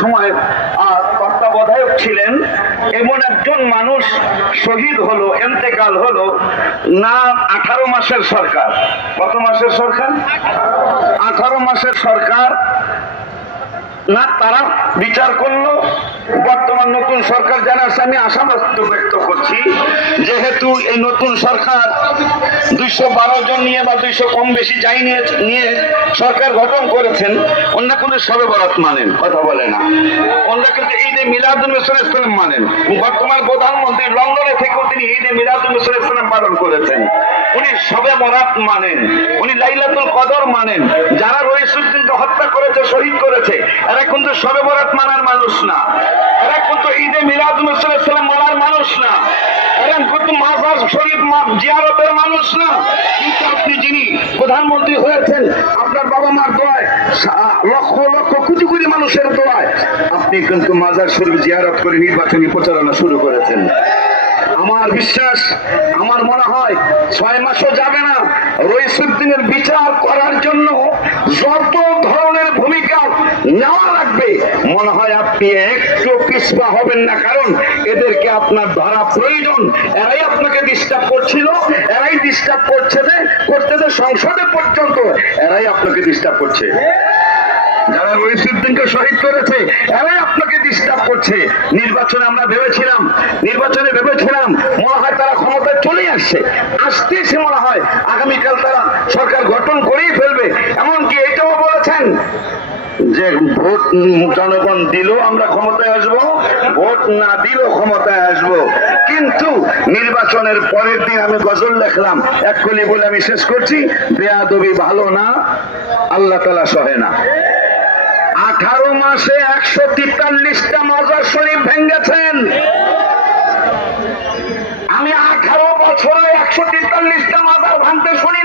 সময় তত্ত্বাবধায়ক ছিলেন, এমন একজন মানুষ শহীদ হলো, ইন্তেকাল হলো, না 18 মাসের সরকার, কত মাসের সরকার? 18 মাসের সরকার না তারা বিচার করলো। বর্তমান নতুন সরকার যারা আছে, আমি আশাবাদ ব্যক্ত করছি, যেহেতু এই নতুন সরকার 212 জন নিয়ে বা 200 কম বেশি যাই নিয়ে সরকার গঠন করেছেন, অন্য কোনো শবে বরাত মানেন, কথা বলে না। অন্য কিন্তু ঈদে মিলাদুন্নবী সাল্লাল্লাহু আলাইহি ওয়াসাল্লাম মানেন। বর্তমান প্রধানমন্ত্রী লন্ডনে থেকেও তিনি ঈদে মিলাদুন্নবী সাল্লাল্লাহু আলাইহি ওয়াসাল্লাম পালন করেছেন। উনি শবে বরাত মানেন, উনি লাইলাতুল কদর মানেন। যারা রইসুদ্দিনকে হত্যা করেছে, শহীদ করেছে, এরা কিন্তু শবে বরাত মানার মানুষ না, এরা কিন্তু ঈদে মিলাদুন্নবী সাল্লাল্লাহু আলাইহি ওয়াসাল্লাম মানার মানুষ না, এরা কিন্তু মাজার শরীফ জিয়ারতের মানুষ না। কিন্তু আপনি যিনি প্রধানমন্ত্রী হয়েছেন, আপনার বাবা মার দোয়ায়, লক্ষ লক্ষ কোটি কোটি মানুষের দোয়ায় আপনি কিন্তু মাজার শরীফ জিয়ারত করে নির্বাচনী প্রচারণা শুরু করেছেন। আমার বিশ্বাস, আমার মনে হয় 6 মাসও যাবে না, রইসুদ্দিনের বিচার করার জন্য যত ধরনের ভূমিকা নেওয়া লাগবে, মনে হয় আপনি একটু পিছপা হবেন না। কারণ এদেরকে আপনার ধরা প্রয়োজন। এরাই আপনাকে ডিস্টার্ব করছিল, এরাই ডিস্টার্ব করতেছে সংসদে পর্যন্ত, এরাই আপনাকে ডিস্টার্ব করছে। যারা রইসুদ্দিনকে শহীদ করেছে, এরাই আপনাকে ডিস্টার্ব করছে। নির্বাচনে ভেবেছিলাম মনে হয় তারা ক্ষমতায় চলে আসতেছে, মনে হয় আগামীকাল তারা সরকার গঠন করেই ফেলবে। এমনকি এটাও বলেছেন যে ভোট জনগণ দিল আমরা ক্ষমতায় আসবো, ভোট না দিল ক্ষমতায় আসবো। কিন্তু নির্বাচনের পরের দিন আমি গজল লিখলাম, এক কলি বলে আমি শেষ করছি, বেয়াদবি ভালো না, আল্লাহ তাআলা সহে না। 18 মাসে 143টা মাজার শরীফ ভেঙেছেন। আমি 18 বছরে 143টা মাজার ভাঙতে শুনি